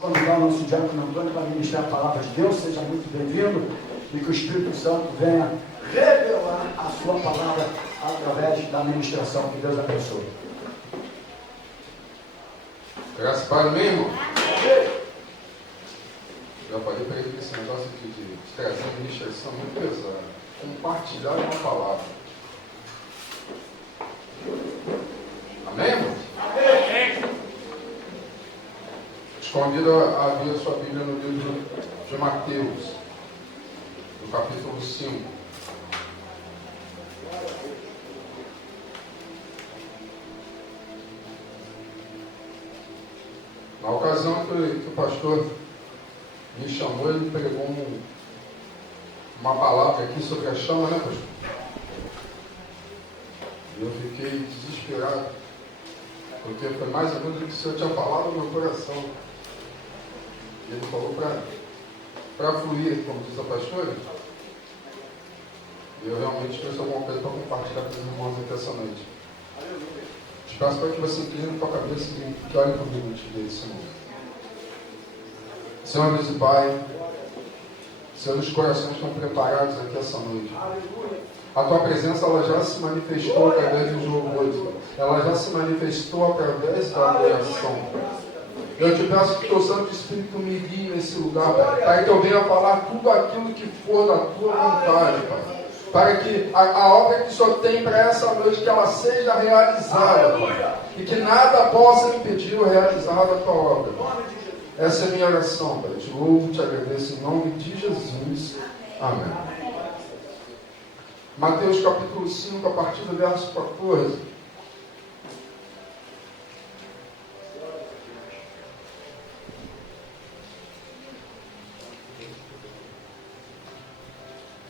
Convidar o nosso diácono Antônio para ministrar a palavra de Deus. Seja muito bem-vindo e que o Espírito Santo venha revelar a sua palavra através da ministração. Que Deus abençoe. Graças a Deus, meu irmão. Já falei para ele que esse negócio de trazer a ministração é muito pesado. Compartilhar uma palavra. Amém, irmão? Amém. Te convido a abrir a sua Bíblia no livro de Mateus, no capítulo 5. Na ocasião que o pastor me chamou, ele pregou uma palavra aqui sobre a chama, né, pastor? E eu fiquei desesperado, porque foi mais ou menos o que o Senhor tinha falado no meu coração. E ele falou para fluir, como diz a pastora. E eu realmente trouxe alguma coisa para compartilhar com os irmãos aqui essa noite. Te peço para que você incline na tua cabeça e olhe comigo antes dele, Senhor. Senhor Deus e Pai, Senhor, os corações estão preparados aqui essa noite. A tua presença ela já se manifestou através dos louvores. Ela já se manifestou através da adoração. Eu te peço que o teu Santo Espírito me guie nesse lugar, Pai, para que eu venha falar tudo aquilo que for da tua vontade, Pai. Para que a obra que o Senhor tem para essa noite, que ela seja realizada, Pai. E que nada possa impedir o realizar da tua obra. Essa é a minha oração, Pai. Eu te louvo, te agradeço em nome de Jesus. Amém. Mateus capítulo 5, a partir do verso 14.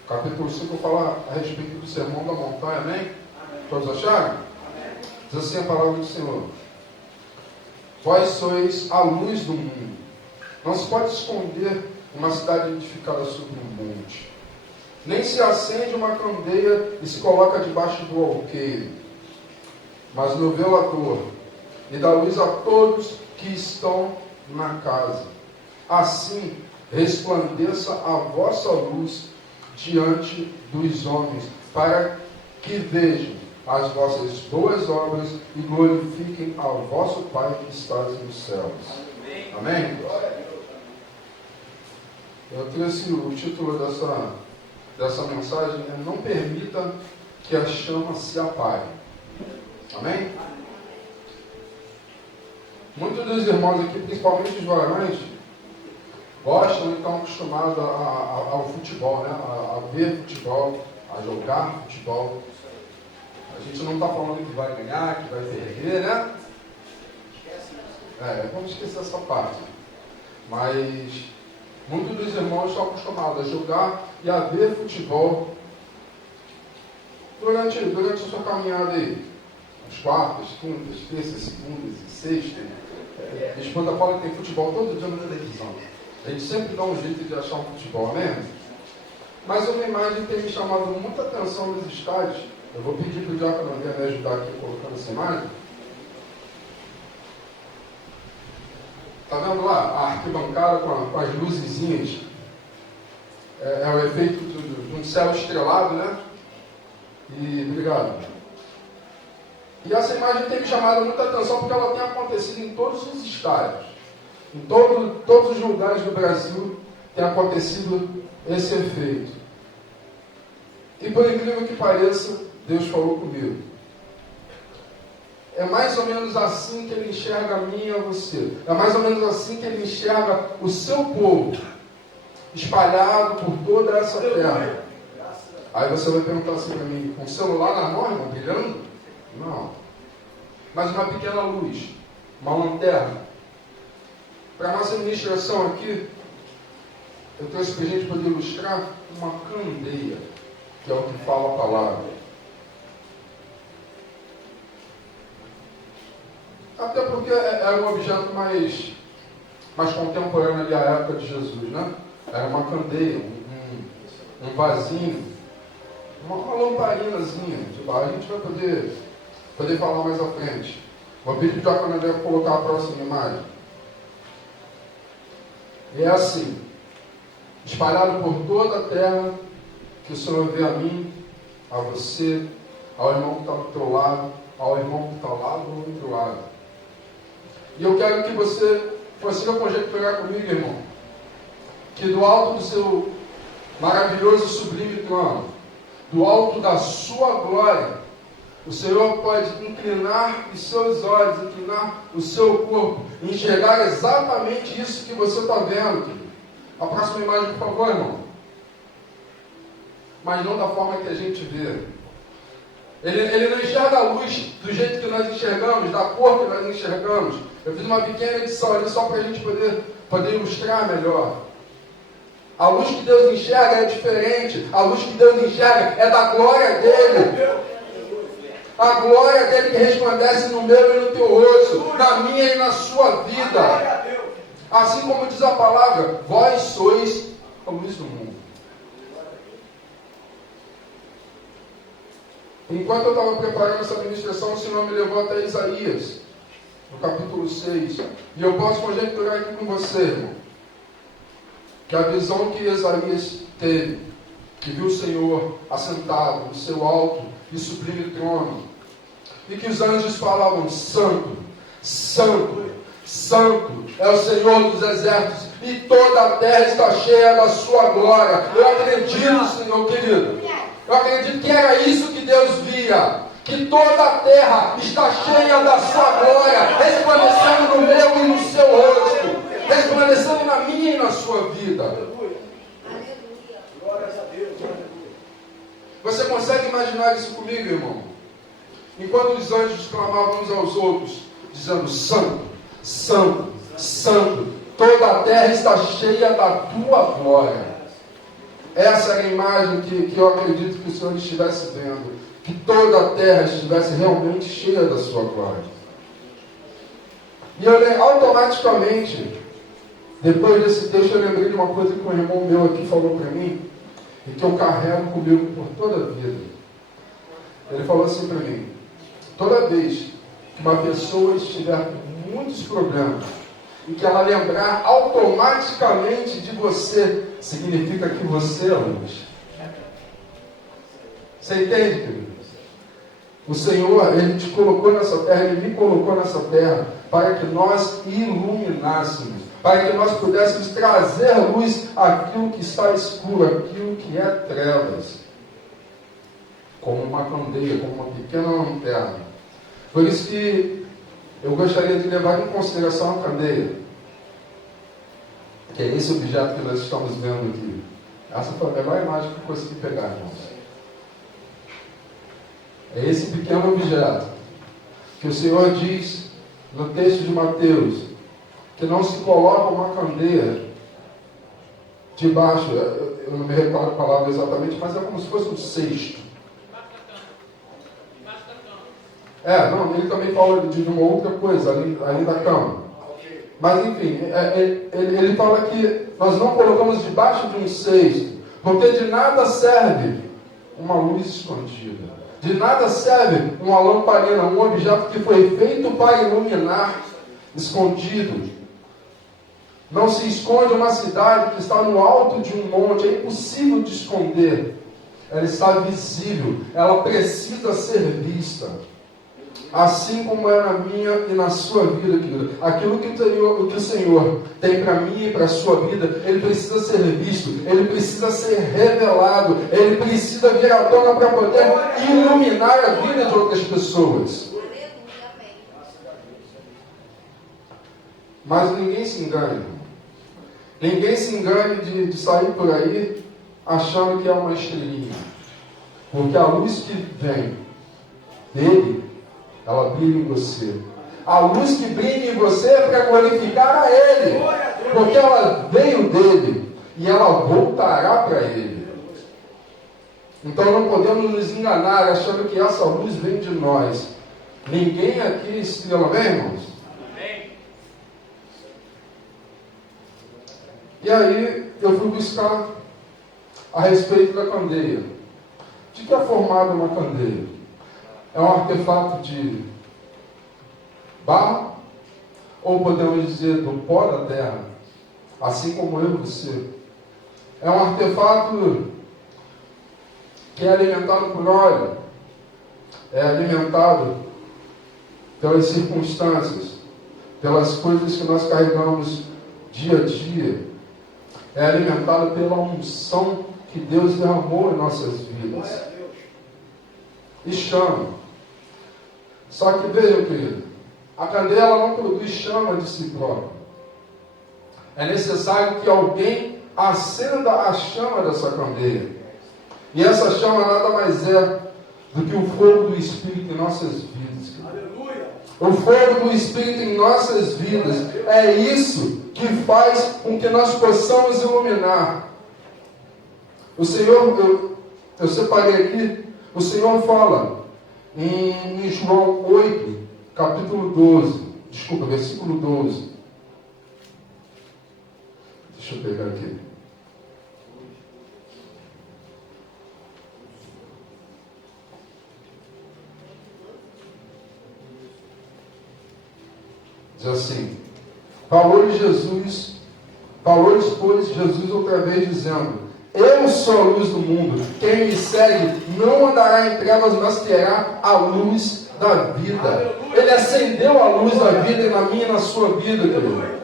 Capítulo 5 fala a respeito do sermão da montanha, amém? Amém. Todos acharam? Amém. Diz assim a palavra do Senhor: Vós sois a luz do mundo. Não se pode esconder uma cidade edificada sobre um monte. Nem se acende uma candeia e se coloca debaixo do alqueire, mas no velador, e dá luz a todos que estão na casa. Assim resplandeça a vossa luz diante dos homens, para que vejam as vossas boas obras e glorifiquem ao vosso Pai que estás nos céus. Amém? Eu trouxe o título dessa mensagem é: Não permita que a chama se apague. Amém? Muitos dos irmãos aqui, principalmente os varões, gostam e estão acostumados ao futebol, né? A ver futebol, a jogar futebol. A gente não está falando que vai ganhar, que vai perder, né? Vamos esquecer essa parte. Mas muitos dos irmãos estão acostumados a jogar e a ver futebol durante a sua caminhada aí. As quartas, quintas, terças, segundas e sextas. Minha esposa fala que tem futebol todo dia na televisão. A gente sempre dá um jeito de achar um futebol, né? Mas uma imagem tem me chamado muita atenção nos estádios. Eu vou pedir para o diácono me ajudar aqui colocando essa imagem. Está vendo lá a arquibancada com as luzezinhas? É o efeito de um céu estrelado, né? E obrigado. E essa imagem tem me chamado muita atenção porque ela tem acontecido em todos os estádios. Em todos os lugares do Brasil tem acontecido esse efeito. E por incrível que pareça, Deus falou comigo. É mais ou menos assim que Ele enxerga a mim e a você. É mais ou menos assim que Ele enxerga o seu povo, espalhado por toda essa terra. Aí você vai perguntar assim para mim: com o celular na mão, irmão, brilhando? Não. Mas uma pequena luz, uma lanterna. Para a nossa administração aqui, eu trouxe para a gente poder ilustrar uma candeia, que é o que fala a palavra. Até porque era um objeto mais contemporâneo ali à época de Jesus, né? Era uma candeia, um vasinho, uma lamparinazinha. A gente vai poder falar mais à frente. Vou pedir para a Diácono André colocar a próxima imagem. E é assim, espalhado por toda a terra, que o Senhor vê a mim, a você, ao irmão que está do teu lado, ao irmão que está lá do outro lado. E eu quero que você consiga conjecturar comigo, irmão, que do alto do seu maravilhoso e sublime trono, do alto da sua glória, o Senhor pode inclinar os seus olhos, inclinar o seu corpo, e enxergar exatamente isso que você está vendo, querido. A próxima imagem, por favor, irmão. Mas não da forma que a gente vê. Ele não enxerga a luz do jeito que nós enxergamos, da cor que nós enxergamos. Eu fiz uma pequena edição ali só para a gente poder ilustrar melhor. A luz que Deus enxerga é diferente. A luz que Deus enxerga é da glória dele. A glória dele que resplandece no meu e no teu rosto, na minha e na sua vida. Assim como diz a palavra, vós sois a luz do mundo. Enquanto eu estava preparando essa ministração, o Senhor me levou até Isaías, no capítulo 6. E eu posso conjecturar aqui com você, irmão, que a visão que Isaías teve, que viu o Senhor assentado no seu alto e sublime trono, e que os anjos falavam, santo, santo, santo é o Senhor dos exércitos, e toda a terra está cheia da sua glória. Eu acredito, Senhor querido, eu acredito que era isso que Deus via, que toda a terra está cheia da sua glória, resplandecendo no meu e no seu rosto, resplandecendo na minha e na sua vida. Aleluia. Glórias a Deus. Você consegue imaginar isso comigo, irmão? Enquanto os anjos clamavam uns aos outros, dizendo, santo, santo, santo, toda a terra está cheia da tua glória. Essa era a imagem que eu acredito que o Senhor estivesse vendo, que toda a terra estivesse realmente cheia da sua glória. E eu automaticamente, depois desse texto, eu lembrei de uma coisa que um irmão meu aqui falou para mim, e que eu carrego comigo por toda a vida. Ele falou assim para mim, toda vez que uma pessoa estiver com muitos problemas, e que ela lembrar automaticamente de você, significa que você é a luz. Você entende, querido? O Senhor, Ele te colocou nessa terra, Ele me colocou nessa terra, para que nós iluminássemos, para que nós pudéssemos trazer luz àquilo que está escuro, àquilo que é trevas, como uma candeia, como uma pequena lanterna. Por isso que eu gostaria de levar em consideração a candeia, que é esse objeto que nós estamos vendo aqui. Essa foi a melhor imagem que eu consegui pegar, irmãos. É esse pequeno objeto que o Senhor diz no texto de Mateus, que não se coloca uma candeia debaixo, eu não me recordo a palavra exatamente, mas é como se fosse um cesto. Não, ele também fala de uma outra coisa, além da cama. Mas enfim, ele fala que nós não colocamos debaixo de um cesto, porque de nada serve uma luz escondida. De nada serve uma lamparina, um objeto que foi feito para iluminar, escondido. Não se esconde uma cidade que está no alto de um monte, é impossível de esconder. Ela está visível, ela precisa ser vista. Assim como é na minha e na sua vida, querido. Aquilo que o Senhor tem para mim e para a sua vida, ele precisa ser visto, ele precisa ser revelado, ele precisa vir à tona para poder iluminar a vida de outras pessoas. Mas ninguém se engane. Ninguém se engane de sair por aí achando que é uma estrelinha. Porque a luz que vem dele, ela brilha em você. A luz que brilha em você é para glorificar a Ele. Porque ela veio dele e ela voltará para Ele. Então não podemos nos enganar achando que essa luz vem de nós. Ninguém aqui é estrela, amém, irmãos? Amém. E aí eu fui buscar a respeito da candeia. De que é formada uma candeia? É um artefato de barro, ou podemos dizer do pó da terra, assim como eu e você. É um artefato que é alimentado por óleo, é alimentado pelas circunstâncias, pelas coisas que nós carregamos dia a dia, é alimentado pela unção que Deus derramou em nossas vidas. E chama. Só que vejam, querido, a candeia ela não produz chama de si própria. É necessário que alguém acenda a chama dessa candeia. E essa chama nada mais é do que o fogo do Espírito em nossas vidas. Aleluia. O fogo do Espírito em nossas vidas. É isso que faz com que nós possamos iluminar. O Senhor, eu separei aqui, o Senhor fala em João 8, capítulo 12, desculpa, versículo 12. Deixa eu pegar aqui. Diz assim: falou-lhes, pois, Jesus outra vez, dizendo: eu sou a luz do mundo, quem me segue não andará em trevas, mas terá a luz da vida. Ele acendeu a luz da vida na minha e na sua vida, querido.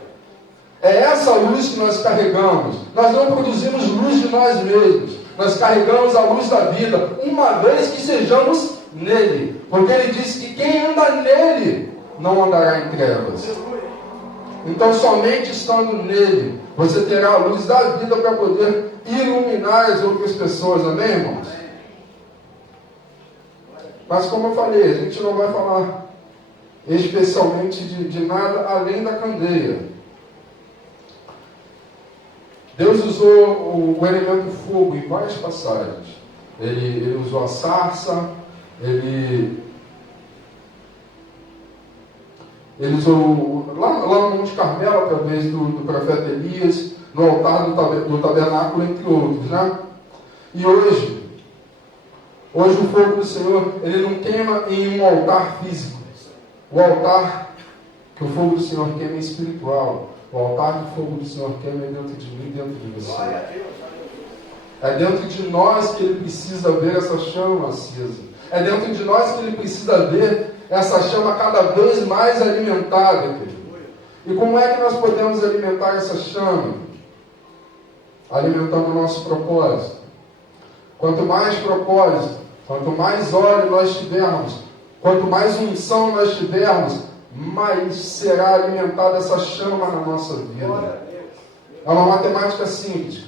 É essa luz que nós carregamos. Nós não produzimos luz de nós mesmos. Nós carregamos a luz da vida, uma vez que sejamos nele. Porque ele disse que quem anda nele não andará em trevas. Então, somente estando nele, você terá a luz da vida para poder iluminar as outras pessoas. Amém, irmãos? Mas, como eu falei, a gente não vai falar especialmente de nada além da candeia. Deus usou o elemento fogo em várias passagens. Ele usou a sarça, ele usou lá no Monte Carmelo, através do profeta Elias, no altar do tabernáculo, entre outros, né? E hoje o fogo do Senhor, ele não queima em um altar físico. O altar que o fogo do Senhor queima é espiritual. O altar que o fogo do Senhor queima é dentro de mim, dentro de você. É dentro de nós que ele precisa ver essa chama acesa. É dentro de nós que ele precisa ver essa chama cada vez mais alimentada, querido. E como é que nós podemos alimentar essa chama? Alimentando o nosso propósito. Quanto mais propósito, quanto mais óleo nós tivermos, quanto mais unção nós tivermos, mais será alimentada essa chama na nossa vida. É uma matemática simples.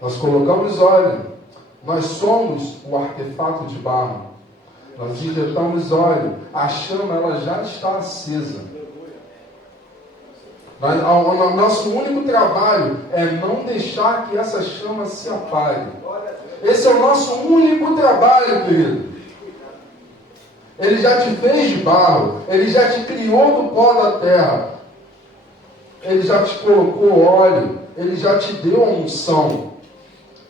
Nós colocamos óleo, nós somos o artefato de barro. Nós injetamos óleo, a chama ela já está acesa. O nosso único trabalho é não deixar que essa chama se apague. Esse é o nosso único trabalho, querido. Ele já te fez de barro, ele já te criou do pó da terra, ele já te colocou óleo, ele já te deu a unção.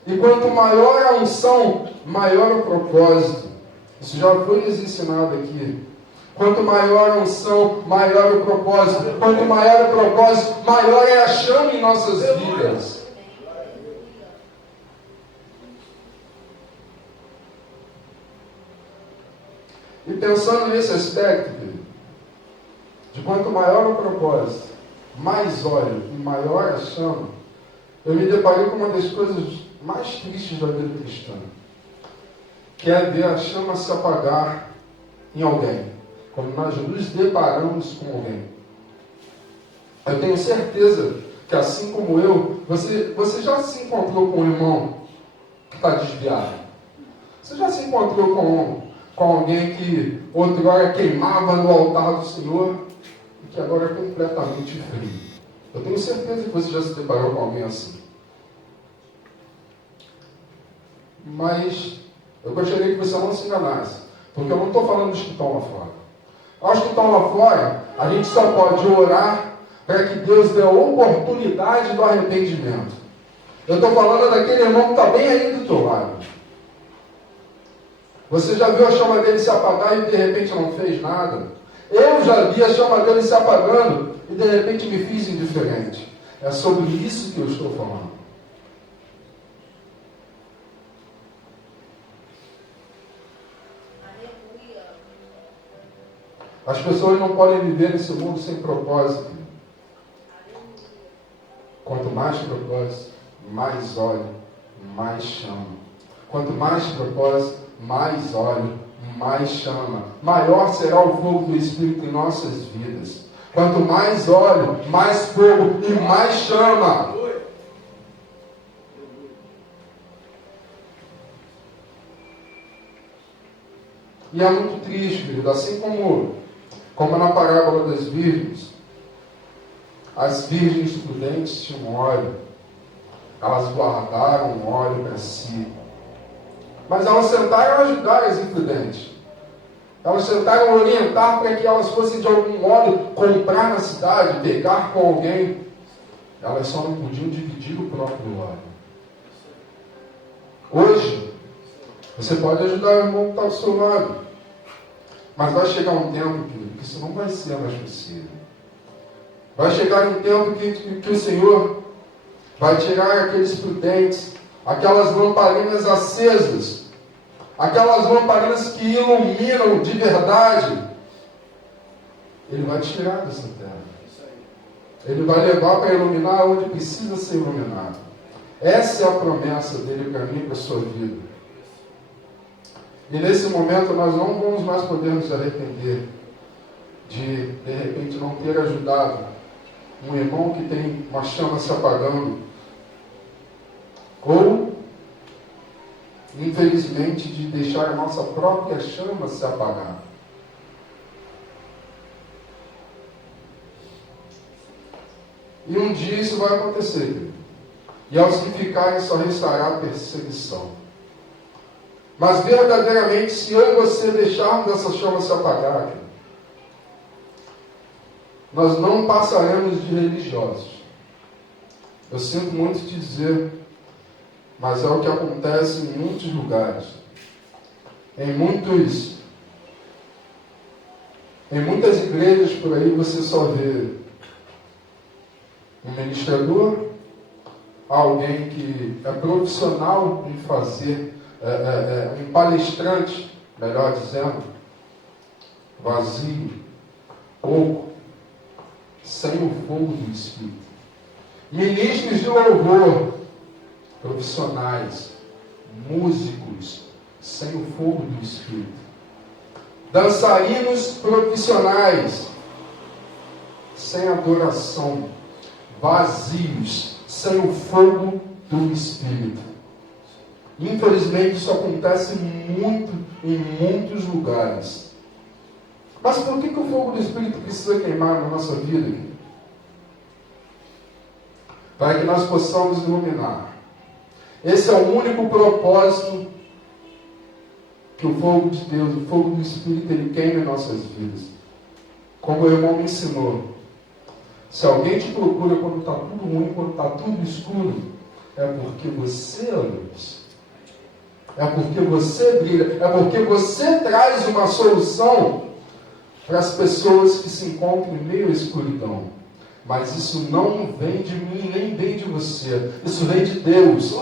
E quanto maior a unção, maior o propósito. Isso já foi nos ensinado aqui. Quanto maior a unção, maior o propósito. Quanto maior o propósito, maior é a chama em nossas vidas. E pensando nesse aspecto, de quanto maior o propósito, mais óleo e maior a chama, eu me deparei com uma das coisas mais tristes da vida cristã, que é ver a chama se apagar em alguém, quando nós nos deparamos com alguém. Eu tenho certeza que, assim como eu, você já se encontrou com um irmão que está desviado. Você já se encontrou com alguém que outrora queimava no altar do Senhor e que agora é completamente frio. Eu tenho certeza que você já se deparou com alguém assim. Mas eu gostaria que você não se enganasse, porque eu não estou falando dos que estão lá fora. Aos que estão lá fora, a gente só pode orar para que Deus dê a oportunidade do arrependimento. Eu estou falando daquele irmão que está bem aí do teu lado. Você já viu a chama dele se apagar e de repente não fez nada? Eu já vi a chama dele se apagando e de repente me fiz indiferente. É sobre isso que eu estou falando. As pessoas não podem viver nesse mundo sem propósito. Quanto mais propósito, mais óleo, mais chama. Quanto mais propósito, mais óleo, mais chama. Maior será o fogo do Espírito em nossas vidas. Quanto mais óleo, mais fogo e mais chama. E é muito triste, querido, assim como na parábola das virgens, as virgens prudentes tinham óleo, elas guardaram óleo para si, mas elas tentaram ajudar as imprudentes, elas tentaram orientar para que elas fossem de algum modo comprar na cidade, pegar com alguém, elas só não podiam dividir o próprio óleo. Hoje, você pode ajudar o irmão que está ao seu lado, mas vai chegar um tempo que isso não vai ser mais possível. Vai chegar um tempo que o Senhor vai tirar aqueles prudentes, aquelas lamparinas acesas, aquelas lamparinas que iluminam de verdade. Ele vai tirar dessa terra. Ele vai levar para iluminar onde precisa ser iluminado. Essa é a promessa dele para mim e para a sua vida. E nesse momento nós não vamos mais poder nos arrepender de repente, não ter ajudado um irmão que tem uma chama se apagando. Ou, infelizmente, de deixar a nossa própria chama se apagar. E um dia isso vai acontecer. E aos que ficarem só restará a perseguição. Mas verdadeiramente, se eu e você deixarmos essa chama se apagar, nós não passaremos de religiosos. Eu sinto muito te dizer, mas é o que acontece em muitos lugares. Em muitas igrejas por aí você só vê um ministrador, alguém que é profissional em fazer, um palestrante, melhor dizendo, vazio, pouco, sem o fogo do Espírito. Ministros de louvor, profissionais, músicos, sem o fogo do Espírito. Dançarinos profissionais, sem adoração, vazios, sem o fogo do Espírito. Infelizmente isso acontece muito em muitos lugares. Mas por que o fogo do Espírito precisa queimar na nossa vida? Para que nós possamos iluminar. Esse é o único propósito que o fogo de Deus, o fogo do Espírito, ele queima em nossas vidas. Como o irmão me ensinou. Se alguém te procura quando está tudo ruim, quando está tudo escuro, é porque você é a luz. É porque você brilha. É porque você traz uma solução para as pessoas que se encontram em meio à escuridão. Mas isso não vem de mim, nem vem de você. Isso vem de Deus.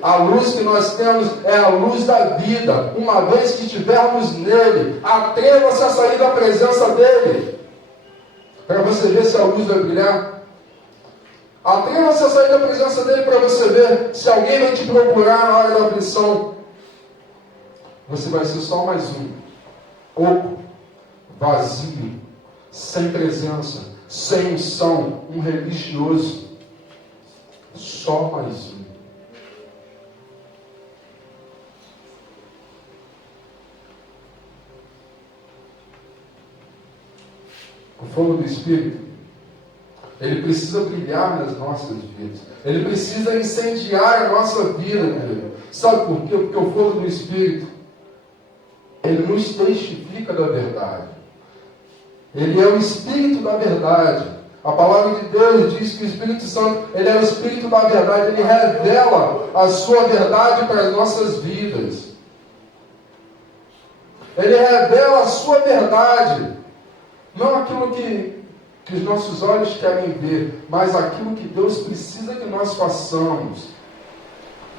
A luz que nós temos é a luz da vida. Uma vez que estivermos nele, atreva-se a sair da presença dele. Para você ver se a luz vai brilhar. Atreva-se a sair da presença dele para você ver se alguém vai te procurar na hora da aflição. Você vai ser só mais um. Oco, vazio, sem presença, sem unção, um religioso. Só mais um. O fogo do Espírito, ele precisa brilhar nas nossas vidas. Ele precisa incendiar a nossa vida, querido. Sabe por quê? Porque o fogo do Espírito, ele nos testifica da verdade. Ele é o Espírito da verdade. A palavra de Deus diz que o Espírito Santo, ele é o Espírito da verdade. Ele revela a sua verdade para as nossas vidas. Ele revela a sua verdade. Não aquilo que que os nossos olhos querem ver, mas aquilo que Deus precisa que nós façamos.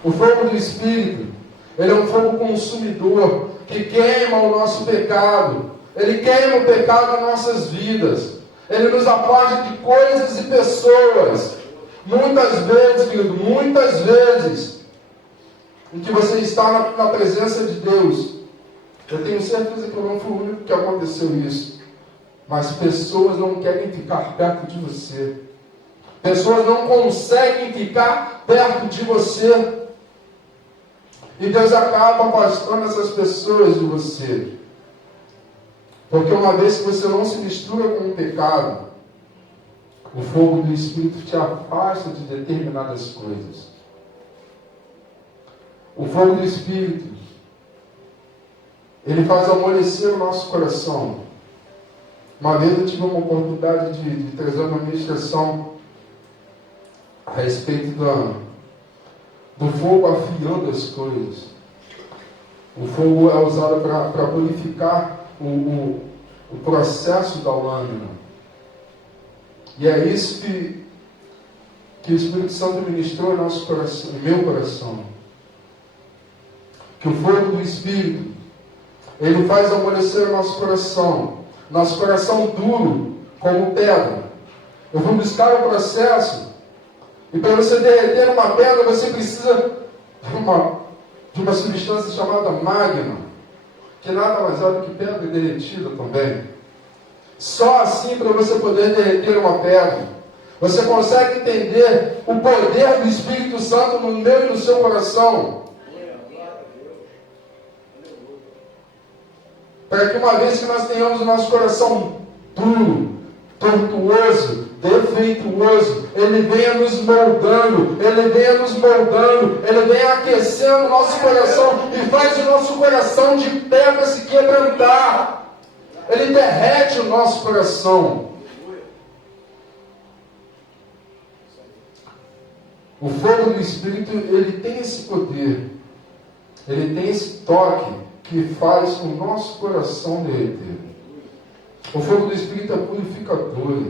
O fogo do Espírito, ele é um fogo consumidor, que queima o nosso pecado. Ele queima o pecado em nossas vidas. Ele nos afaga de coisas e pessoas. Muitas vezes, querido, muitas vezes, em que você está na presença de Deus, eu tenho certeza que eu não fui o único que aconteceu isso, mas pessoas não querem ficar perto de você. Pessoas não conseguem ficar perto de você. E Deus acaba afastando essas pessoas de você. Porque uma vez que você não se mistura com o pecado, o fogo do Espírito te afasta de determinadas coisas. O fogo do Espírito, ele faz amolecer o nosso coração. Uma vez eu tive uma oportunidade de trazer uma ministração a respeito do fogo afiando as coisas. O fogo é usado para purificar o processo da lâmina. E é isso que o Espírito Santo ministrou em nosso coração, em meu coração. Que o fogo do Espírito, ele faz amolecer o nosso coração duro, como pedra. Eu vou buscar o processo, e para você derreter uma pedra, você precisa de uma substância chamada magma, que nada mais é do que pedra derretida também. Só assim, para você poder derreter uma pedra, você consegue entender o poder do Espírito Santo no meu e no seu coração. Para que uma vez que nós tenhamos o nosso coração duro, tortuoso, defeituoso, ele venha nos moldando, ele venha aquecendo o nosso coração e faz o nosso coração de pedra se quebrantar. Ele derrete o nosso coração. O fogo do Espírito, ele tem esse poder, ele tem esse toque que faz o nosso coração derreter. O fogo do Espírito é purificador.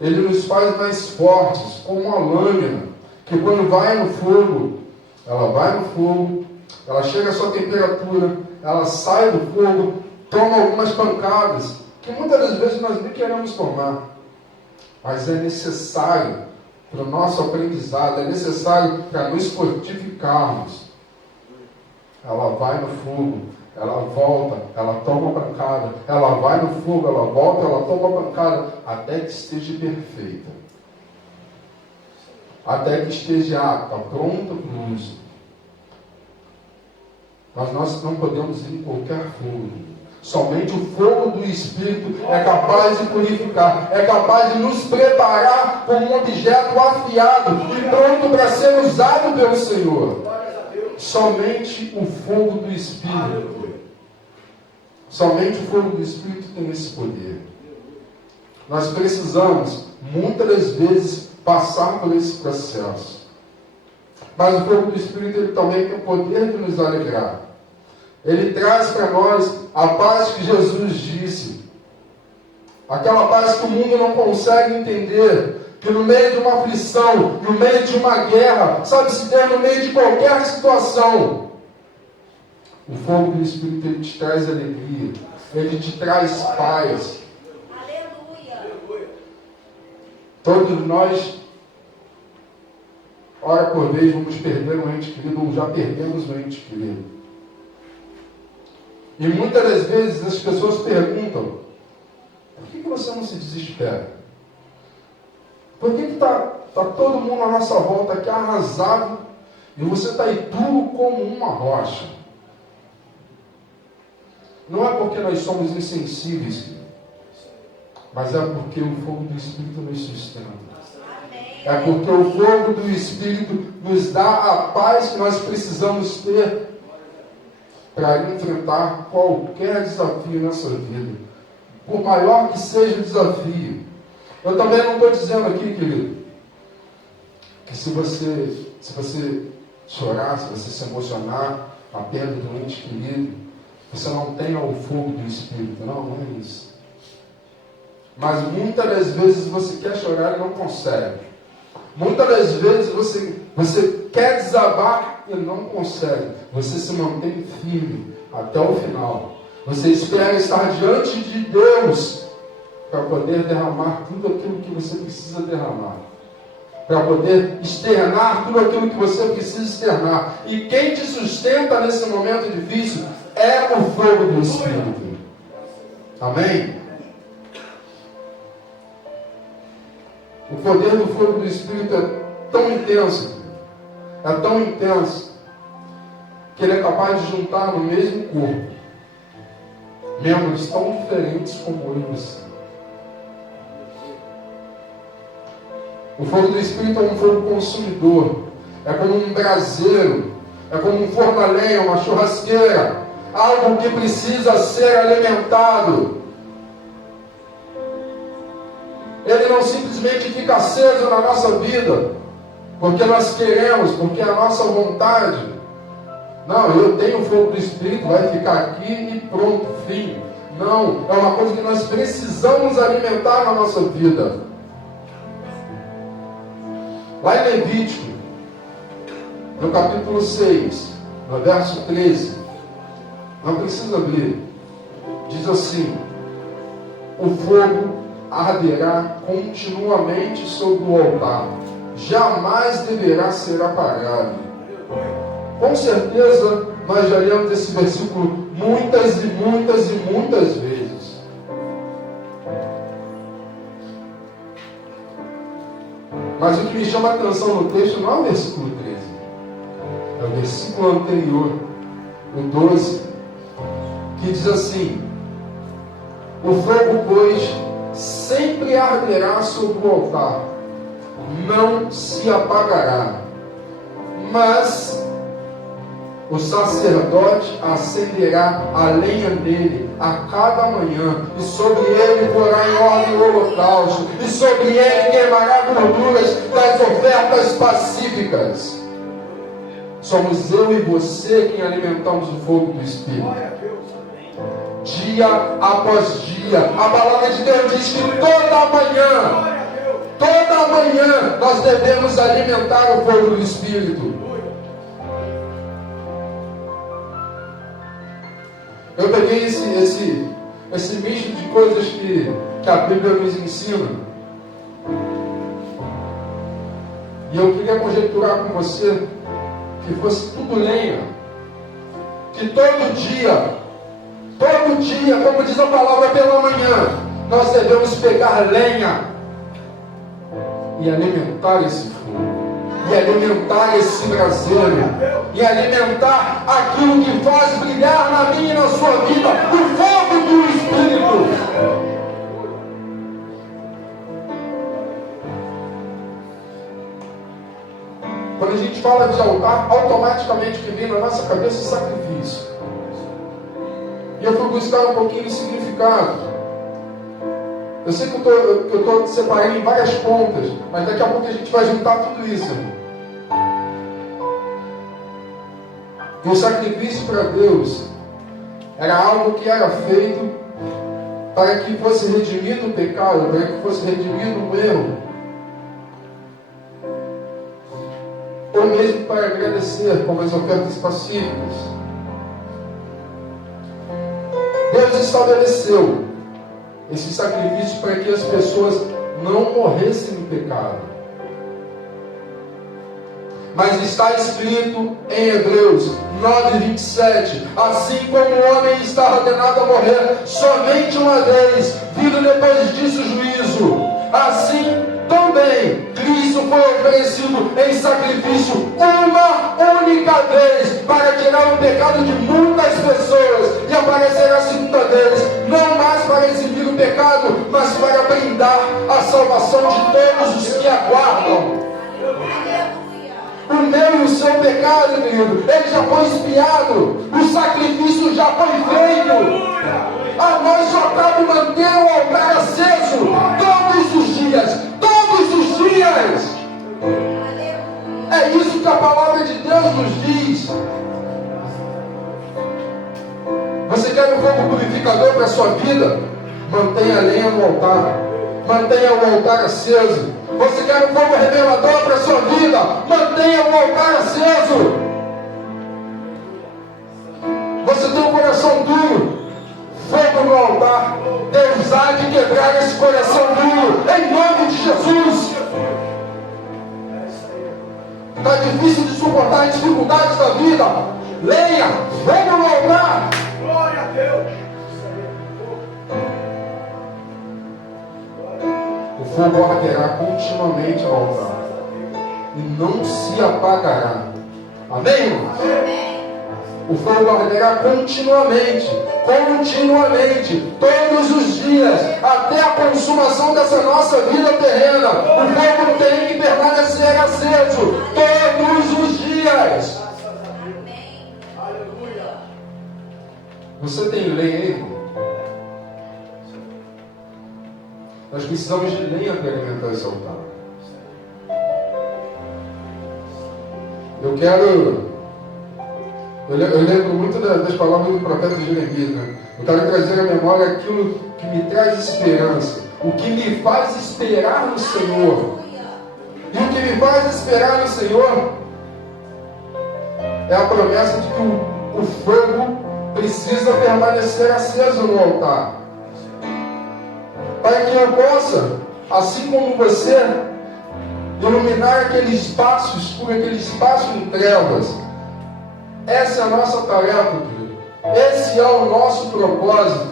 Ele nos faz mais fortes, como uma lâmina, que quando vai no fogo, ela chega à sua temperatura, ela sai do fogo, toma algumas pancadas, que muitas das vezes nós nem queremos tomar. Mas é necessário para o nosso aprendizado, é necessário para nos fortificarmos. Ela vai no fogo, ela volta, ela toma pancada, ela vai no fogo, ela volta, ela toma pancada, até que esteja perfeita. Até que esteja apta, pronta para o uso. Mas nós não podemos ir em qualquer fogo. Somente o fogo do Espírito é capaz de purificar, é capaz de nos preparar como um objeto afiado e pronto para ser usado pelo Senhor. Somente o fogo do Espírito. Somente o fogo do Espírito tem esse poder. Nós precisamos, muitas das vezes, passar por esse processo. Mas o fogo do Espírito, ele também tem o poder de nos alegrar. Ele traz para nós a paz que Jesus disse. Aquela paz que o mundo não consegue entender. Que no meio de uma aflição, no meio de uma guerra, sabe-se Deus, no meio de qualquer situação, o fogo do Espírito, ele te traz alegria, ele te traz paz. Aleluia. Todos nós, hora por vez, vamos perder um ente querido, ou já perdemos um ente querido. E muitas das vezes as pessoas perguntam: por que você não se desespera? Por que está todo mundo à nossa volta aqui arrasado e você está aí duro como uma rocha? Não é porque nós somos insensíveis, mas é porque o fogo do Espírito nos sustenta. É porque o fogo do Espírito nos dá a paz que nós precisamos ter para enfrentar qualquer desafio nessa vida. Por maior que seja o desafio. Eu também não estou dizendo aqui, querido, que se você chorar, se você se emocionar, a perda de um ente querido, você não tenha o fogo do Espírito. Não é isso. Mas muitas das vezes você quer chorar e não consegue. Muitas das vezes você quer desabar e não consegue. Você se mantém firme até o final. Você espera estar diante de Deus para poder derramar tudo aquilo que você precisa derramar. Para poder externar tudo aquilo que você precisa externar. E quem te sustenta nesse momento difícil é o fogo do Espírito. Amém? O poder do fogo do Espírito é tão intenso, que ele é capaz de juntar no mesmo corpo membros tão diferentes como eu e você. O fogo do Espírito é um fogo consumidor, é como um braseiro, é como um forno a lenha, uma churrasqueira, algo que precisa ser alimentado. Ele não simplesmente fica aceso na nossa vida, porque nós queremos, porque é a nossa vontade. Não, eu tenho o fogo do Espírito, vai ficar aqui e pronto, fim. Não, é uma coisa que nós precisamos alimentar na nossa vida. Lá em Levítico, no capítulo 6, no verso 13, não precisa abrir, diz assim: o fogo arderá continuamente sobre o altar, jamais deverá ser apagado. Com certeza nós já lemos esse versículo muitas e muitas e muitas vezes. Mas o que me chama a atenção no texto não é o versículo 13, é o versículo anterior, o 12, que diz assim: o fogo, pois, sempre arderá sobre o altar, não se apagará, mas o sacerdote acenderá a lenha dele a cada manhã, e sobre ele porá em ordem o holocausto, e sobre ele queimará gorduras das ofertas pacíficas. Somos eu e você quem alimentamos o fogo do Espírito. Dia após dia, a palavra de Deus diz que toda manhã nós devemos alimentar o fogo do Espírito. Eu peguei esse misto de coisas que a Bíblia nos ensina, e eu queria conjecturar com você que fosse tudo lenha, que todo dia, como diz a palavra, pela manhã, nós devemos pegar lenha e alimentar esse fogo, e alimentar esse braseiro, e alimentar aquilo que faz brilhar na minha e na sua vida o fogo do Espírito. Quando a gente fala de altar, automaticamente que vem na nossa cabeça é sacrifício. E eu fui buscar um pouquinho de significado. Eu sei que eu estou separando em várias pontas, mas daqui a pouco a gente vai juntar tudo isso. E o sacrifício para Deus era algo que era feito para que fosse redimido o pecado, para que fosse redimido o erro, ou mesmo para agradecer, como as ofertas pacíficas. Deus estabeleceu esse sacrifício para que as pessoas não morressem no pecado. Mas está escrito em Hebreus 9:27, assim como o homem está ordenado a morrer somente uma vez, vindo depois disso juízo, assim também Cristo foi oferecido em sacrifício uma única vez para tirar o pecado de muitas pessoas, e aparecerá a segunda vez, não mais para eximir o pecado, mas para brindar a salvação de todos os que aguardam. O meu e o seu pecado, querido, ele já foi expiado, o sacrifício já foi feito. A nós só cabe manter o altar aceso todos os dias. É isso que a palavra de Deus nos diz. Você quer um fogo purificador para a sua vida? Mantenha a lenha no altar. mantenha o altar aceso. Você quer um fogo revelador para a sua vida? Mantenha o altar aceso. Você tem um coração duro, fogo no altar. Deus há de quebrar esse coração duro, em nome de Jesus. Está difícil de suportar as dificuldades da vida. Lenha, fogo no altar. Glória a Deus. O fogo arderá continuamente no altar e não se apagará. Amém, irmãos? O fogo arderá continuamente, todos os dias, até a consumação dessa nossa vida terrena. O fogo tem que permanecer aceso todos os dias. Aleluia. Você tem lenha aí, irmão? Nós precisamos de lenha para alimentar esse altar. Eu lembro muito das palavras do profeta Jeremias, né? Eu quero trazer à memória aquilo que me traz esperança, o que me faz esperar no Senhor. E o que me faz esperar no Senhor é a promessa de que o fogo precisa permanecer aceso no altar, para que eu possa, assim como você, iluminar aquele espaço escuro, aquele espaço em trevas. Essa é a nossa tarefa, querido. Esse é o nosso propósito.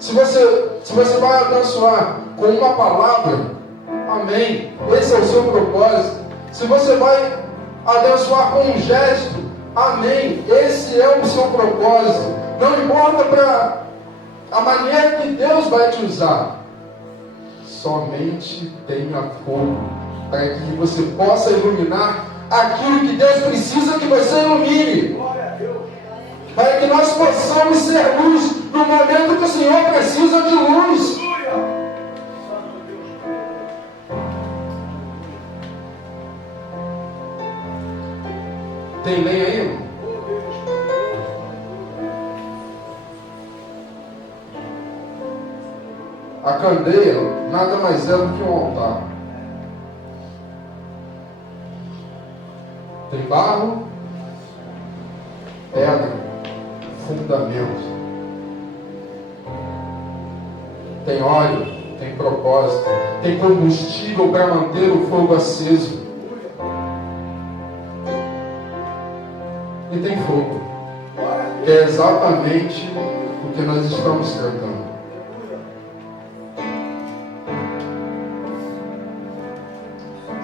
Se você vai abençoar com uma palavra, amém. Esse é o seu propósito. Se você vai abençoar com um gesto, amém. Esse é o seu propósito. Não importa para a maneira que Deus vai te usar. Somente tenha fogo para que você possa iluminar aquilo que Deus precisa que você ilumine. Para que nós possamos ser luz no momento que o Senhor precisa de luz. Tem lenha aí, irmão? A candeia nada mais é do que um altar. Tem barro, pedra, fundamento. Tem óleo, tem propósito, tem combustível para manter o fogo aceso. E tem fogo. Que é exatamente o que nós estamos tratando.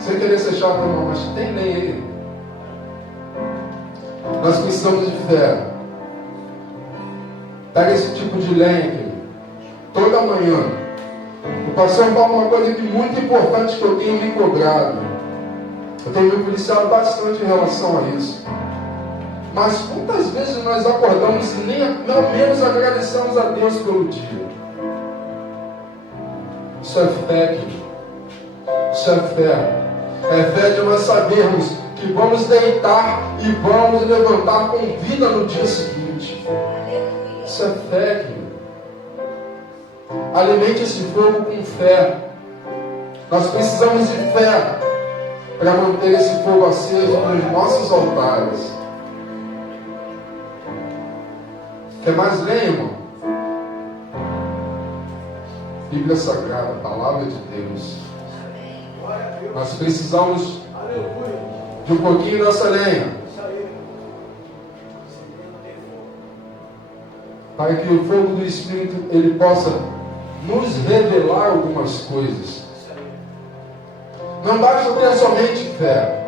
Sem querer ser chato, não, mas tem lenha aí. Nós precisamos de fé. Pega esse tipo de lenha aqui. Toda manhã. O pastor fala uma coisa que muito importante que eu tenho me cobrado. Eu tenho me policiado bastante em relação a isso. Mas quantas vezes nós acordamos e nem ao menos agradecemos a Deus pelo dia? Isso é fé, querido. Isso é fé. É fé de nós sabermos que vamos deitar e vamos levantar com vida no dia seguinte. Isso é fé, querido. Alimente esse fogo com fé. Nós precisamos de fé para manter esse fogo aceso nos nossos altares. Quer mais lenha, irmão? Bíblia Sagrada, Palavra de Deus. Nós precisamos de um pouquinho dessa lenha, para que o fogo do Espírito ele possa nos revelar algumas coisas. Não basta ter somente fé.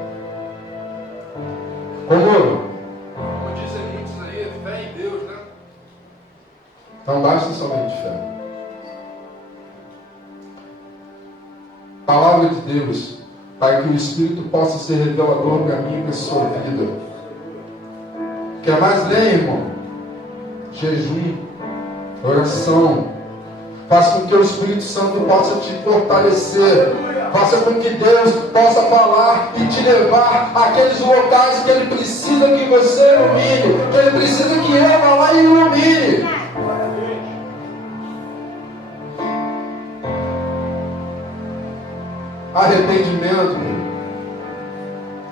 Como dizem muitos aí, fé em Deus, né? Não basta somente fé. Palavra de Deus, para que o Espírito possa ser revelador para mim e para a sua vida. Quer mais lenha, irmão? Jejum, oração. Faça com que o Espírito Santo possa te fortalecer. Faça com que Deus possa falar e te levar àqueles locais que Ele precisa que você ilumine, que Ele precisa que eu vá lá e ilumine. arrependimento.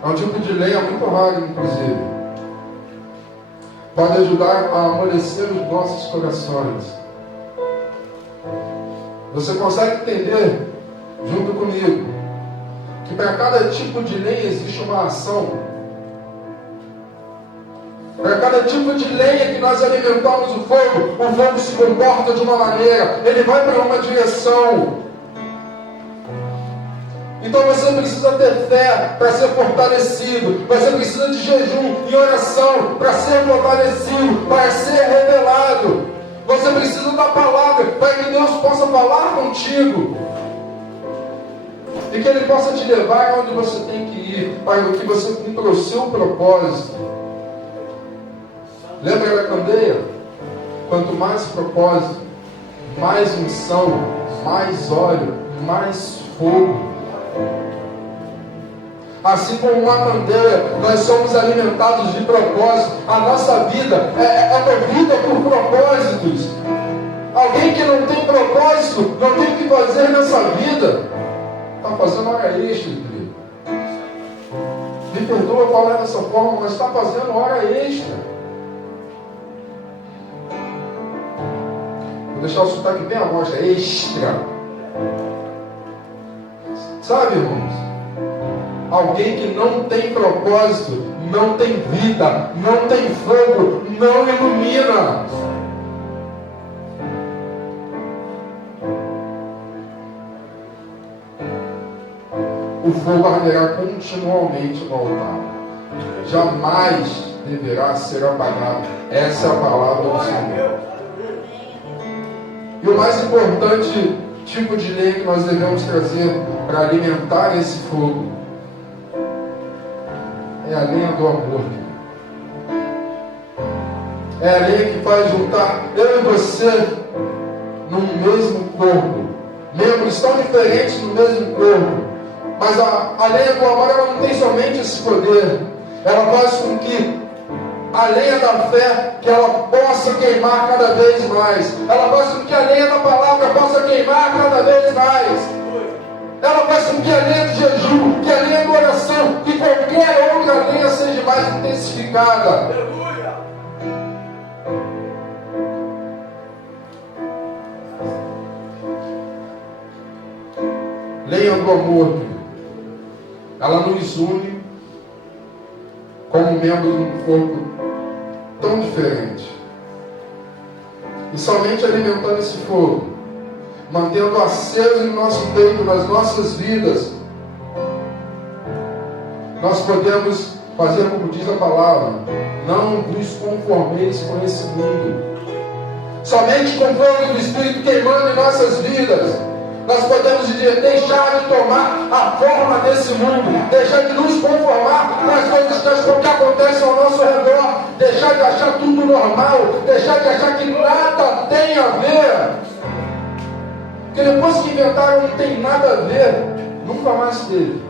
É um tipo de lenha muito raro, inclusive. Pode ajudar a amolecer os nossos corações. Você consegue entender, junto comigo, que para cada tipo de lenha existe uma ação. Para cada tipo de lenha que nós alimentamos o fogo se comporta de uma maneira, ele vai para uma direção. Então você precisa ter fé para ser fortalecido, você precisa de jejum e oração para ser fortalecido, para ser revelado. Você precisa da palavra para que Deus possa falar contigo e que Ele possa te levar aonde você tem que ir, para que você cumpra o seu propósito. Lembra da candeia? Quanto mais propósito, mais unção, mais óleo, mais fogo. Assim como uma candeia, nós somos alimentados de propósito. A nossa vida é movida por propósitos. Alguém que não tem propósito, não tem o que fazer nessa vida, está fazendo hora extra, querido. Me perdoa falar dessa forma, mas está fazendo hora extra. Vou deixar o sotaque bem à mostra, extra. Sabe, irmãos? Alguém que não tem propósito, não tem vida, não tem fogo, não ilumina. O fogo arderá continuamente no altar. Jamais deverá ser apagado. Essa é a palavra do Senhor. E o mais importante tipo de lenha que nós devemos trazer para alimentar esse fogo é a lenha do amor. É a lenha que faz juntar eu e você num mesmo corpo. Membros tão diferentes no mesmo corpo. Mas a lenha do amor, ela não tem somente esse poder. Ela faz com que a lenha da fé, que ela possa queimar cada vez mais. Ela faz com que a lenha da palavra possa queimar cada vez mais. Ela faz com que a lenha do jejum, que a lenha da oração, que qualquer outra lenha seja mais intensificada. Aleluia! Lenha do amor, ela nos une como membros de um corpo tão diferente. E somente alimentando esse fogo, mantendo aceso em nosso peito, nas nossas vidas, nós podemos fazer como diz a palavra: não vos conformeis com esse mundo. Somente com o fogo do Espírito queimando em nossas vidas, nós podemos deixar de tomar a forma desse mundo, deixar de nos conformar com as coisas que acontecem ao nosso redor, deixar de achar tudo normal, deixar de achar que nada tem a ver. Porque depois que inventaram não tem nada a ver, nunca mais teve.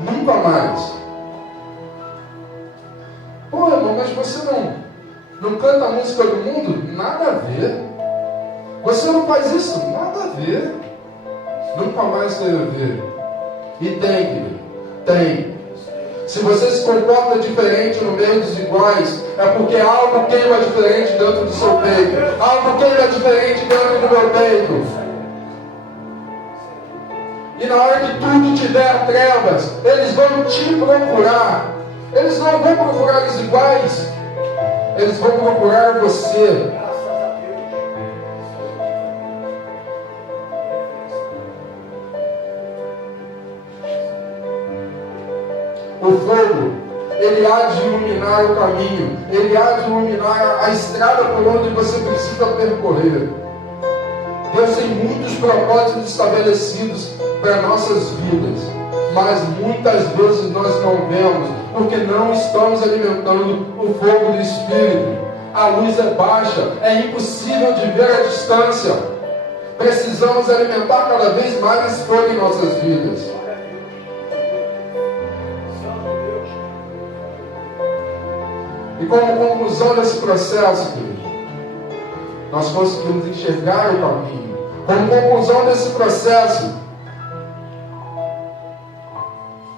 Nunca mais. Pô, irmão, mas você não canta a música do mundo? Nada a ver. Você não faz isso? Nada a ver. Nunca mais teve a ver. E tem. Se você se comporta diferente no meio dos iguais, é porque algo queima diferente dentro do seu peito. Algo queima diferente dentro do meu peito. E na hora que tudo tiver trevas, eles vão te procurar. Eles não vão procurar os iguais. Eles vão procurar você. O fogo, ele há de iluminar o caminho. Ele há de iluminar a estrada por onde você precisa percorrer. Deus tem muitos propósitos estabelecidos para nossas vidas, mas muitas vezes nós não vemos, porque não estamos alimentando o fogo do Espírito. A luz é baixa, é impossível de ver a distância. Precisamos alimentar cada vez mais esse fogo em nossas vidas. E como conclusão desse processo, nós conseguimos enxergar o caminho. Como conclusão desse processo,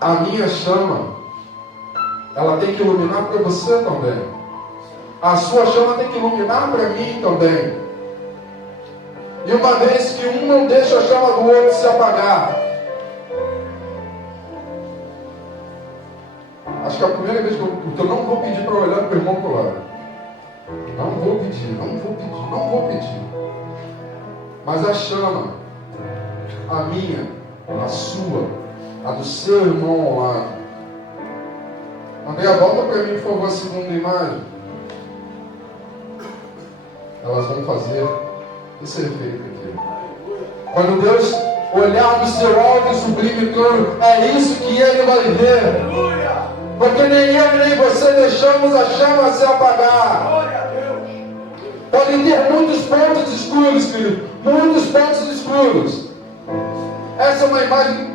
a minha chama, ela tem que iluminar para você também. A sua chama tem que iluminar para mim também. E uma vez que um não deixa a chama do outro se apagar, acho que é a primeira vez que eu não vou pedir para olhar para o irmão pro lado. Não vou pedir. Mas a chama, a minha, a sua, a do seu irmão ao lado. André, volta para mim, por favor, a segunda imagem. Elas vão fazer esse efeito aqui. Quando Deus olhar do seu alto e sublime trono, é isso que Ele vai ver. Porque nem eu nem você deixamos a chama se apagar. Podem ter muitos pontos escuros, querido. Muitos pontos escuros. Essa é uma imagem,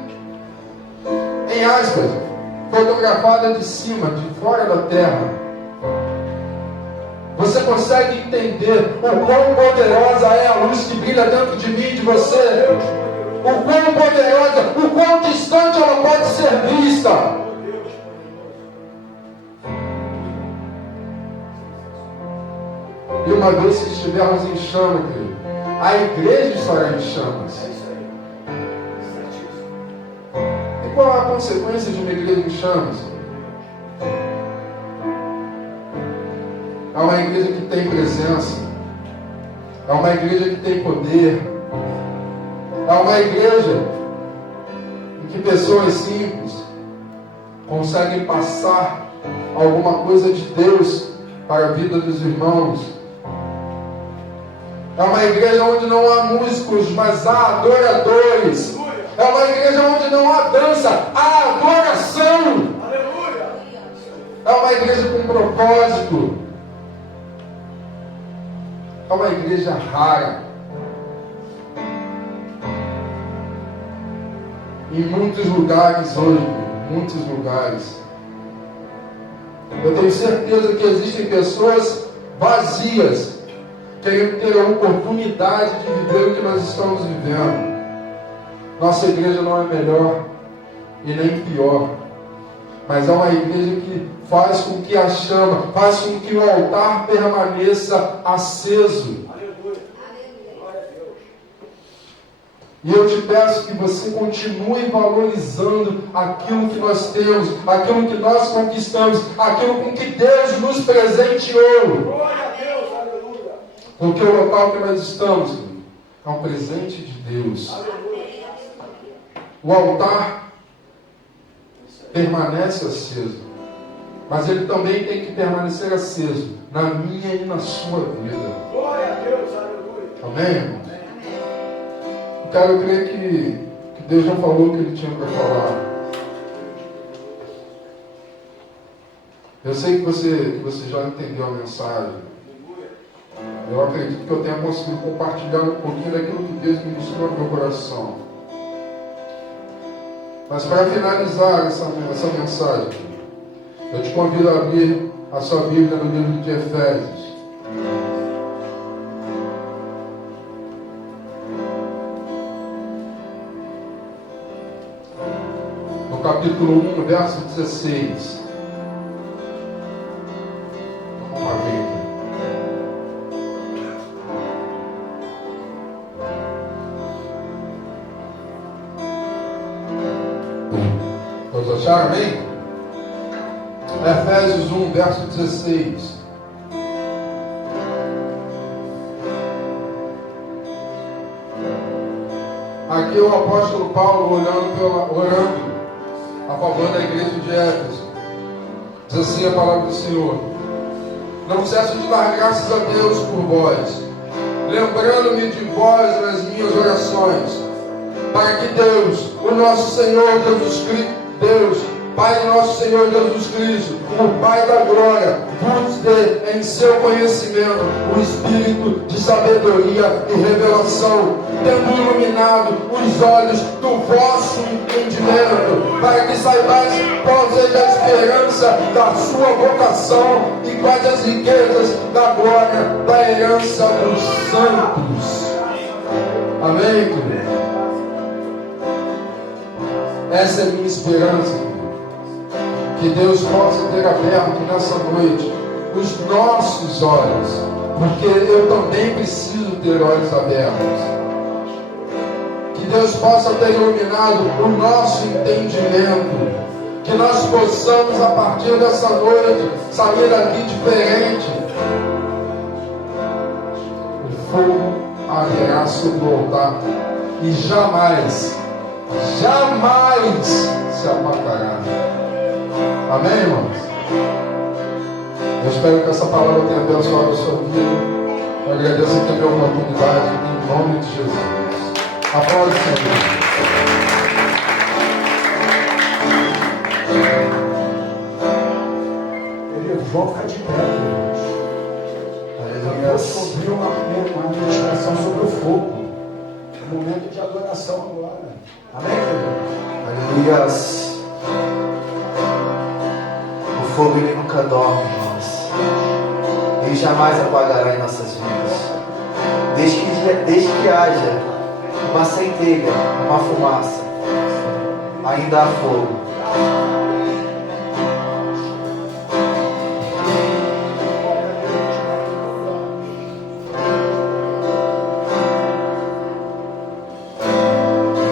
em aspas, fotografada de cima, de fora da terra. Você consegue entender o quão poderosa é a luz que brilha dentro de mim e de você? O quão poderosa, o quão distante ela pode ser vista. E uma vez que estivermos em chama, querido, a igreja estará em chamas. E qual é a consequência de uma igreja em chamas? É uma igreja que tem presença. É uma igreja que tem poder. É uma igreja em que pessoas simples conseguem passar alguma coisa de Deus para a vida dos irmãos. É uma igreja onde não há músicos, mas há adoradores. É uma igreja onde não há dança, há adoração. É uma igreja com propósito. É uma igreja rara. Em muitos lugares hoje, muitos lugares. Eu tenho certeza que existem pessoas vazias, querendo ter a oportunidade de viver o que nós estamos vivendo. Nossa igreja não é melhor e nem pior, mas é uma igreja que faz com que a chama, faz com que o altar permaneça aceso. E eu te peço que você continue valorizando aquilo que nós temos, aquilo que nós conquistamos, aquilo com que Deus nos presenteou. Porque o local que nós estamos é um presente de Deus. O altar permanece aceso, mas ele também tem que permanecer aceso na minha e na sua vida. Glória a Deus, aleluia. Amém, irmão? Eu creio que Deus já falou o que Ele tinha para falar. Eu sei que você já entendeu a mensagem. Eu acredito que eu tenha conseguido compartilhar um pouquinho daquilo que Deus ministrou no meu coração. Mas para finalizar essa mensagem, eu te convido a abrir a sua Bíblia no livro de Efésios. No capítulo 1, verso 16. Vamos abrir aqui. Todos acharam, amém? Efésios 1, verso 16. Aqui o apóstolo Paulo orando a favor da igreja de Éfeso. Diz assim a palavra do Senhor: não cesso de dar graças a Deus por vós, lembrando-me de vós nas minhas orações, para que Deus, o nosso Senhor Jesus Cristo, Deus, Pai nosso Senhor Jesus Cristo, o Pai da glória, vos dê em seu conhecimento o espírito de sabedoria e revelação, tendo iluminado os olhos do vosso entendimento, para que saibais qual seja a esperança da sua vocação e quais as riquezas da glória da herança dos santos. Amém, querido? Essa é a minha esperança, querido. Que Deus possa ter aberto nessa noite os nossos olhos, porque eu também preciso ter olhos abertos. Que Deus possa ter iluminado o nosso entendimento, que nós possamos a partir dessa noite sair daqui diferente. O fogo arderá sobre o altar e jamais se apagará. Amém, irmãos? Eu espero que essa palavra tenha abençoado a sua vida. Eu agradeço a ter a oportunidade em nome de Jesus. Aplausos, Senhor. Queridos, vamos ficar de pé, queridos. Aleluia. Eu ouvi uma ministração sobre o fogo. Um momento de adoração agora. Amém, queridos? Aleluia. O fogo ele nunca dorme, irmãos. Ele jamais apagará em nossas vidas. Desde que haja uma centelha, uma fumaça, ainda há fogo.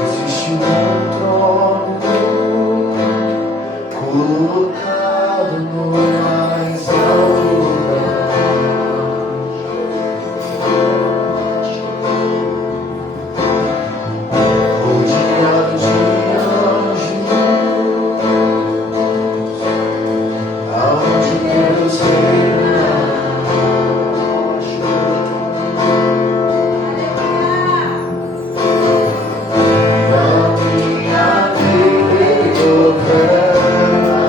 Existe um trono colocado no mais alto lugar. Rodeado de anjos, aonde Deus reina. Na minha vida Ele governa.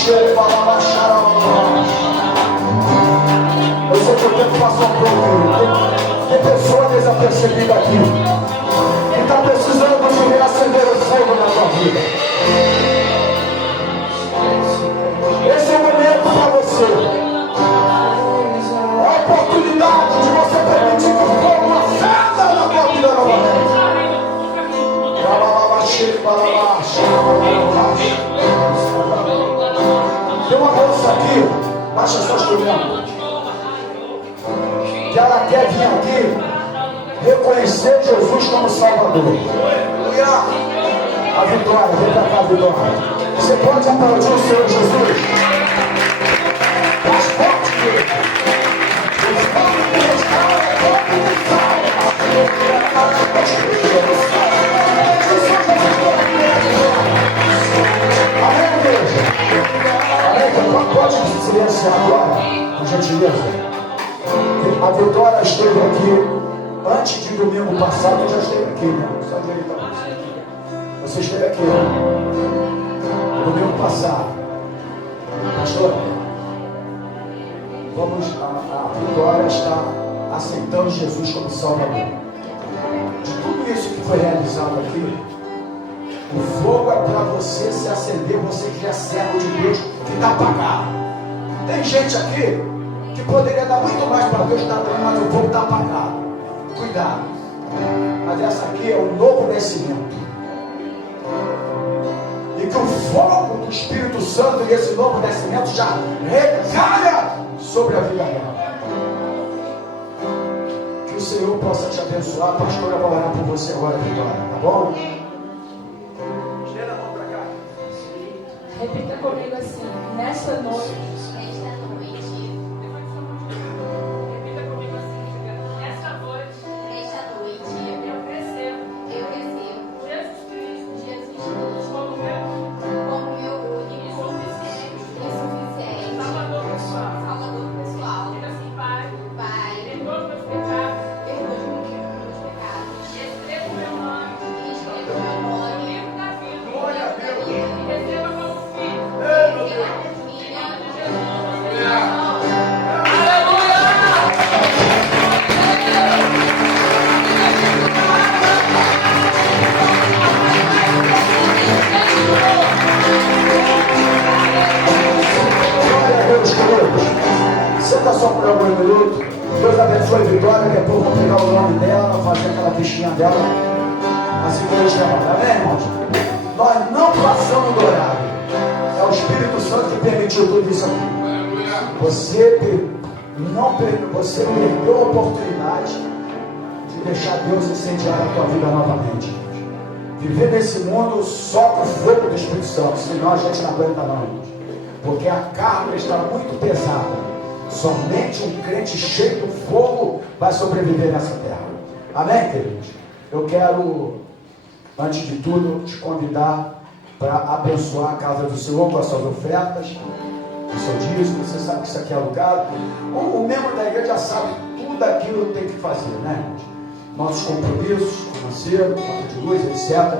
Eu sei que o tempo passou um pouco. Tem pessoa desapercebida aqui que está precisando de reacender o fogo na tua vida. Esse é o momento para você. É a oportunidade de você permitir que o fogo acenda na tua vida novamente. Tem uma moça aqui, baixa só instrumento, que ela quer vir aqui reconhecer Jesus como Salvador. A Vitória, vem pra cá, Vitória. Você pode aplaudir o Senhor Jesus? Mais forte que ele. Amém, igreja? Amém? Pode se silenciar agora, por gentileza. A Vitória esteve aqui antes de domingo passado, já esteve aqui, né? Só direito a você aqui. Você esteve aqui, né? Domingo passado. Pastor, a Vitória está aceitando Jesus como Salvador. De tudo isso que foi realizado aqui, o fogo é para você se acender, você que é servo de Deus, que está apagado. Tem gente aqui que poderia dar muito mais para Deus, mas o fogo está apagado. Cuidado. Mas essa aqui é o novo nascimento. E que o fogo do Espírito Santo e esse novo nascimento já recaia sobre a vida dela. Que o Senhor possa te abençoar. A pastora vai orar por você agora, Vitória, tá bom? Tira a mão para cá. Repita comigo assim: nesta noite. Senta só por alguns minutos. Deus abençoe a Vitória. Daqui a pouco vou pegar o nome dela, fazer aquela fichinha dela. Assim que Deus chama. Amém, irmãos? Nós não passamos do horário. É o Espírito Santo que permitiu tudo isso aqui. Você perdeu a oportunidade de deixar Deus incendiar a tua vida novamente. Viver nesse mundo só com o fogo do Espírito Santo, senão a gente não aguenta não. Porque a carga está muito pesada. Somente um crente cheio do fogo vai sobreviver nessa terra. Amém, queridos? Eu quero, antes de tudo, te convidar para abençoar a casa do Senhor com as suas ofertas, o seu dízimo. Você sabe que isso aqui é alugado. O membro da igreja já sabe tudo aquilo que tem que fazer, né, irmãos? Nossos compromissos financeiros, conta de luz, etc.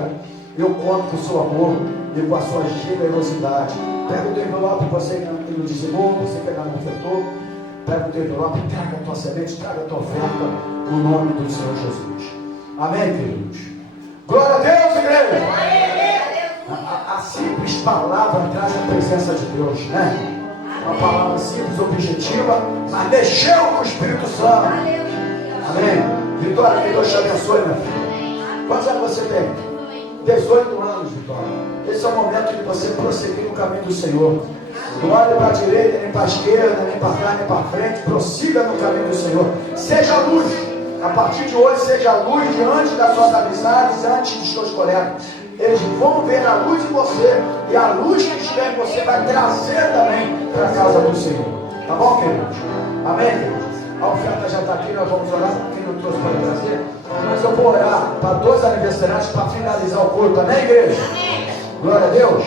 Eu conto com o seu amor e com a sua generosidade. Pega o teu envelope, você que não dizimou, você pegar no ofertor, pega o teu envelope, traga a tua semente, traga a tua oferta, no nome do Senhor Jesus. Amém, queridos? Glória a Deus, igreja! A simples palavra traz a presença de Deus, né? Uma palavra simples, objetiva, mas mexeu com o Espírito Santo. Amém? Vitória, que Deus te abençoe, minha filha. Quantos anos você tem? 18 anos, Vitória. Esse é o momento de você prosseguir no caminho do Senhor. Não olhe para a direita, nem para a esquerda, nem para trás, nem para frente. Prossiga no caminho do Senhor. Seja luz. A partir de hoje, seja luz diante das suas amizades, antes dos seus colegas. Eles vão ver a luz em você. E a luz que estiver em você vai trazer também para a casa do Senhor. Tá bom, queridos? Amém, queridos? A oferta já está aqui, nós vamos orar. Quem não trouxe para trazer? Mas eu vou orar para 2 aniversariantes para finalizar o culto. Amém, igreja? Glória a Deus.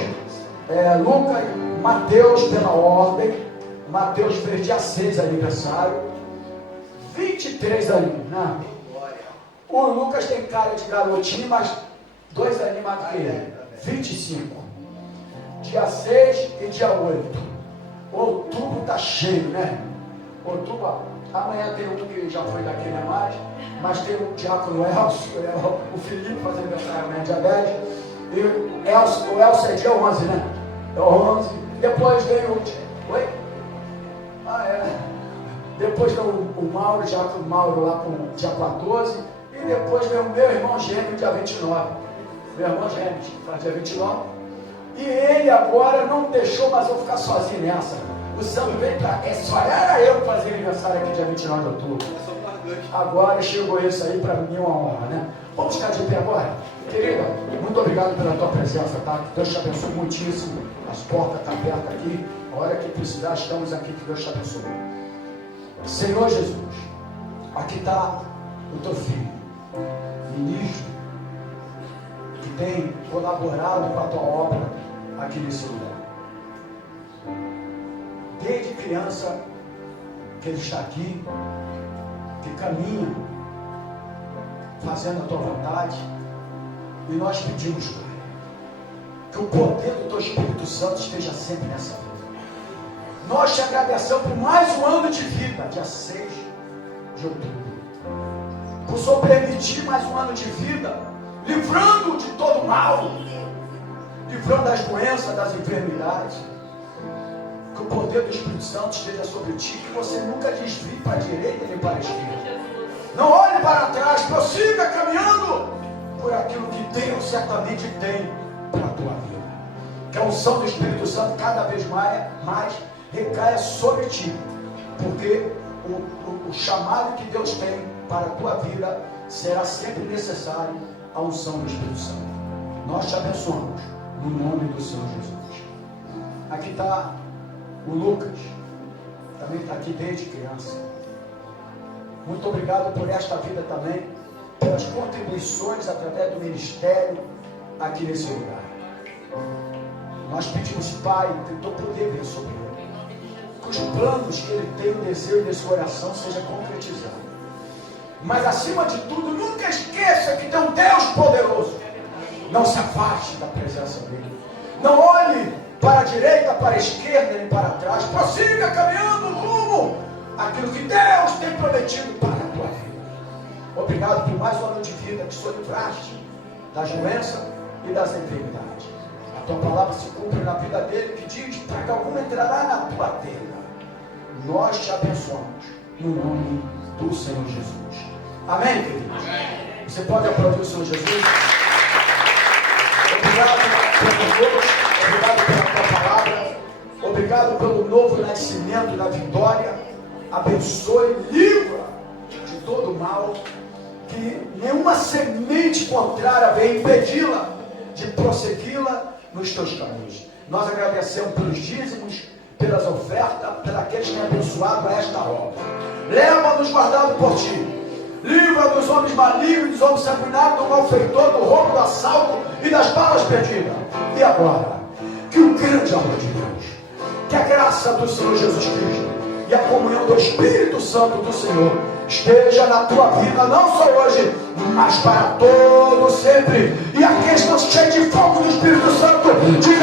Lucas, Mateus, pela ordem. Mateus fez dia 6 aniversário. 23 aninhos, né? O Lucas tem cara de garotinho, mas 2 aninhos mais que ele. 25. dia 6 e dia 8. Outubro está cheio, né? Outubro, amanhã tem um que já foi daqui, não é mais, mas tem o Diácono Elcio, o Felipe faz aniversário amanhã, dia 10, e o Elcio é dia 11, né? É o 11, depois vem o... Oi? Depois vem o Mauro, o Diácono Mauro lá com o dia 14, e depois vem o meu irmão gêmeo, dia 29. Meu irmão gêmeo, faz dia 29. E ele agora não deixou mais eu ficar sozinho nessa. O Sandro veio pra cá. Só era eu que fazia aniversário aqui dia 29 de outubro. Agora chegou isso aí, para mim é uma honra, né? Vamos ficar de pé agora? Querida, muito obrigado pela tua presença, tá? Que Deus te abençoe muitíssimo. As portas estão abertas aqui. A hora que precisar, estamos aqui. Que Deus te abençoe. Senhor Jesus, aqui está o teu filho, ministro, que tem colaborado com a tua obra aqui nesse lugar. Desde criança que ele está aqui, que caminha fazendo a tua vontade, e nós pedimos, Pai, que o poder do teu Espírito Santo esteja sempre nessa vida. Nós te agradecemos por mais um ano de vida, dia 6 de outubro, por só permitir mais um ano de vida, livrando de todo mal, livrando das doenças, das enfermidades. Que o poder do Espírito Santo esteja sobre ti, que você nunca desvie para a direita nem para a esquerda. Não olhe para trás, prossiga caminhando por aquilo que Deus certamente tem para a tua vida. Que a unção do Espírito Santo cada vez mais recaia sobre ti, porque o chamado que Deus tem para a tua vida será sempre necessário a unção do Espírito Santo. Nós te abençoamos no nome do Senhor Jesus. Aqui está o Lucas, também está aqui desde criança. Muito obrigado por esta vida também, pelas contribuições através do ministério aqui nesse lugar. Nós pedimos, Pai, que o teu poder venha sobre ele, que os planos que ele tem, o desejo desse coração seja concretizado. Mas acima de tudo, nunca esqueça que tem um Deus poderoso. Não se afaste da presença dele. Não olhe para a direita, para a esquerda, nem para trás. Prossiga caminhando rumo àquilo que Deus tem prometido para a tua vida. Obrigado por mais um ano de vida que o Senhor livraste das doenças e das enfermidades. A tua palavra se cumpre na vida dele, que diz: praga alguma entrará na tua tenda. Nós te abençoamos no nome do Senhor Jesus. Amém, queridos? Amém. Você pode aplaudir o Senhor Jesus? Obrigado pelo Deus, obrigado pela tua palavra, obrigado pelo novo nascimento da vitória. Abençoe, livra de todo mal, que nenhuma semente contrária venha impedi-la de prossegui-la nos teus caminhos. Nós agradecemos pelos dízimos, pelas ofertas, pelos aqueles que têm abençoado a esta obra. Leva-nos guardado por ti. Livra dos homens malignos, dos homens sanguinários, do malfeitor, do roubo, do assalto e das balas perdidas. E agora, que o grande amor de Deus, que a graça do Senhor Jesus Cristo e a comunhão do Espírito Santo do Senhor esteja na tua vida, não só hoje, mas para todo sempre. E aqueles que estão cheios de fogo do Espírito Santo, de